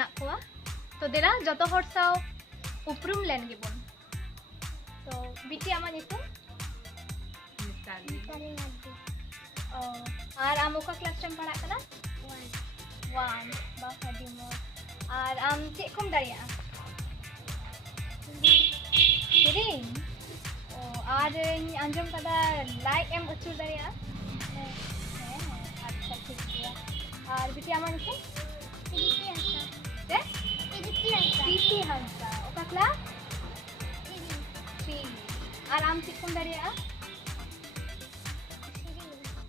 मेनाक कोआ तो देना जतो हर साव उपरुम लेन गिबन तो बिटी आमा नितुम मिताली Mardi. और आम ओका क्लास टाइम पढ़ा कना 1 बा हडी मो और आम चे कुम दारिया सेरिंग ओ और अंजम कदा लाइक एम अचूर दारिया अच्छा ठीक है और बिटी आमा नितुम Priti Hasda. से Priti Hasda. प्रीति हंसदा ओका क्लास 3 और आम चे कुम दारिया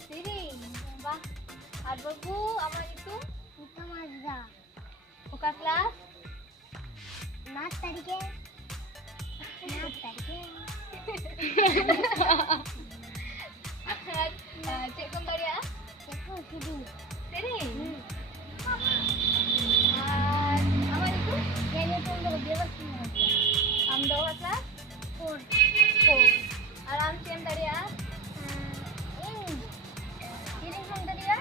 सेरिंग बा और बाबू आमा नितुम Hasda. ओका class Not tarike. cek kum daria Aku sedih. sering apa itu Yang itu untuk Debashis. am do kelas 4 aram cem daria Kirim from daria.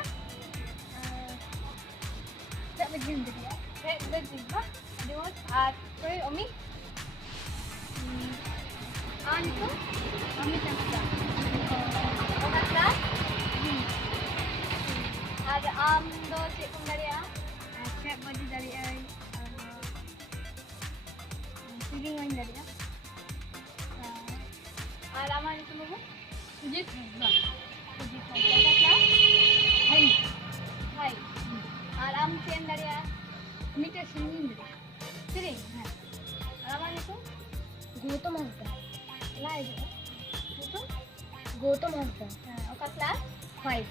tak begin daria begin bah adios koi omi itu Amit Hasda oka kelas ada am do cek kum daria cek body daria sering main daria alaman itu mau Sujit Sujit oka kelas hai alam cem daria Mita singing sering alaman itu Goutom Hasda. lain itu Goutom Hasda. oka kelas 5.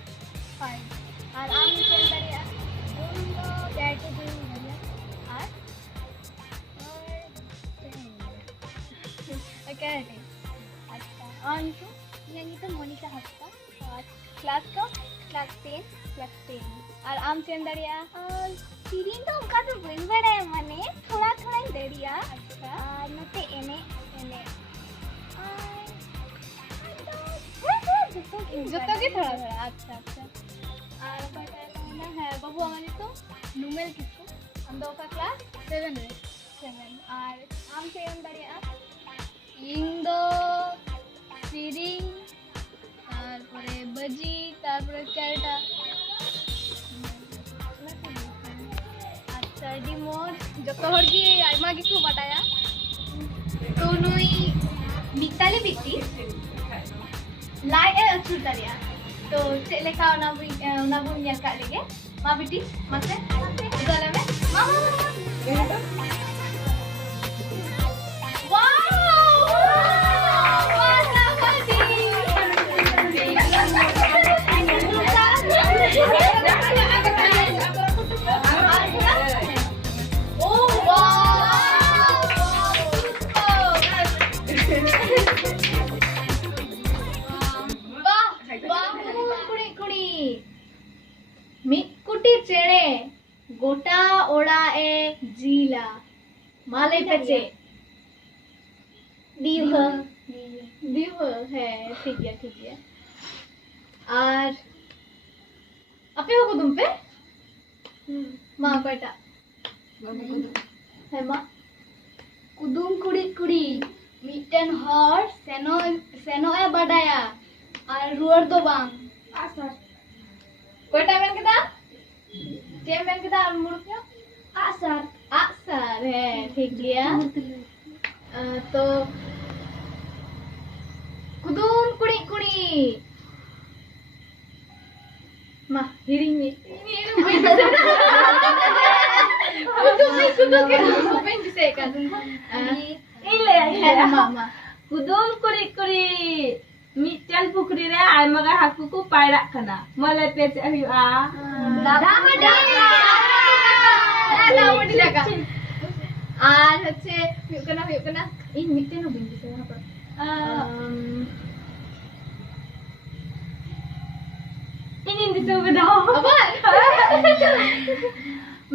5 alam cem daria Untuk dari daria. R okay अच्छा और itu yang itu Monika Hasda kelas ke kelas 10 और आम chain दरिया Kirim tu enggak tu belum berada mana. Thora daria. अच्छा Nanti ene. जतो के थोड़ा थोड़ा अच्छा अच्छा और बताना है बाबू हमारे तो नुमेल किसको हम दो का क्लास 7 रे 7 और आम चेन दरिया इंदो सिरिंग तारपरे बजी तारपरे चारटा अच्छा डिमोर जतो हर की आइमा किसको बताया तो नुई मिताली बिटी लाई ए अचूर दारिया तो चेक लेका ओना बुन ᱧᱮᱞ ᱠᱟᱜ ᱞᱮᱜᱮ मा बिटी मासे उदले में मा मिटकुटी चेड़े गोटा ओड़ा ए जीला माले पचे दीव है ठीक है और अपे हो कुदुम पे माँ कोटा है माँ कुदुम कुड़ी मिटन हर सेनो ए बडाया और रुअर दो बांग आसर कोटा मेन केदा चेम मेन केदा और मुड़क्यो आसर है ठीक है तो कुदुम कुड़ी मा हिरिंग में कुदुम के ओपन दिसे kan ile मा कुदुम कुड़ी मिटन पुखरी रे आयमा गा हाकु को पायरा खाना मले पे हुआ दावडी लगा আর হচ্ছে হুয়ুক না এই মিটেন ও বিন্দিছে হাপা ini di sana apa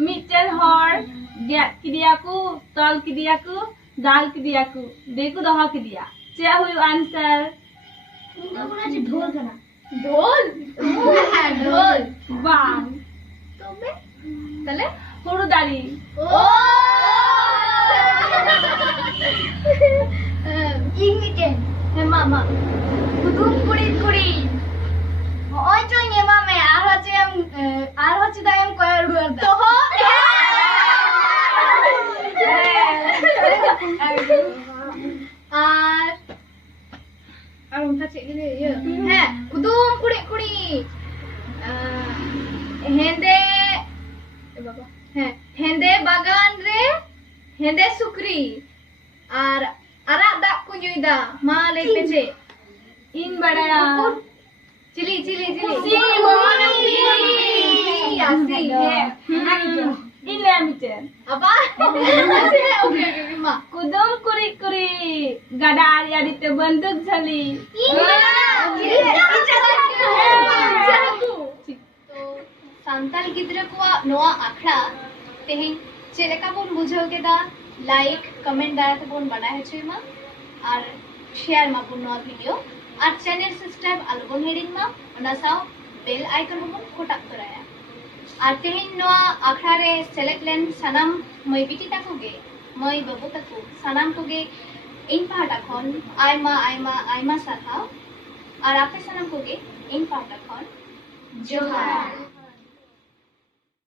मिटन हर गैप किदियाकू तल किदियाकू दाल किदियाकू देखो दहा किदिया चे हुई आंसर Ini pula je ढोल kana. ढोल ढोल बांग तबे তাহলে हुड़ू दारी ᱤᱧ ᱢᱤᱫᱴᱮᱱ ᱮᱢᱟᱢᱟ ᱠᱩᱫᱩᱢ ᱠᱩᱲᱤ ᱠᱩᱲᱤ ᱦᱚᱸᱜᱼᱚᱭ ᱪᱚᱧ ᱮᱢᱟᱢᱮ ᱟᱨᱦᱚᱸ ᱪᱮᱫᱟᱜ ᱮᱢ ᱠᱚᱭᱚᱜ ᱨᱩᱣᱟᱹᱲ ᱫᱟ আর ওটা চেক দিলে হ্যাঁ কুদুম কুড়ি কুড়ি হেন্দে বাবা হ্যাঁ হেন্দে বাগান রে হেন্দে সুকরি আর আরাক দাগ কো ñuida মা লাই পেছে इन बड़ाया চিলি চিলি सी আসি इन ले मिटेन apa আছে ওকে ওকে মা कुदुम कुरी कुरी गदा आरी आरी ते बंदूक झली सान्ताल गिद्रा कोआ नोआ आखड़ा तेहे चेलेका बोन बुझाव केदा लाइक कमेंट दारा ते बोन बड़ा हेचुमा और शेयर मा बोन नोआ वीडियो और चैनल सब्सक्राइब अलबोन हेडिंग मा ओना साव बेल आइकन बोन कोटा कराया और तेहे नोआ आखड़ा रे सेलेक्ट लेन सनम मई बिटी ताको गे मई बाबू ताको सनम को गे इन पाटा खन आयमा आयमा आयमा साथा और आपे सनम को गे इन पाटा खन जोहार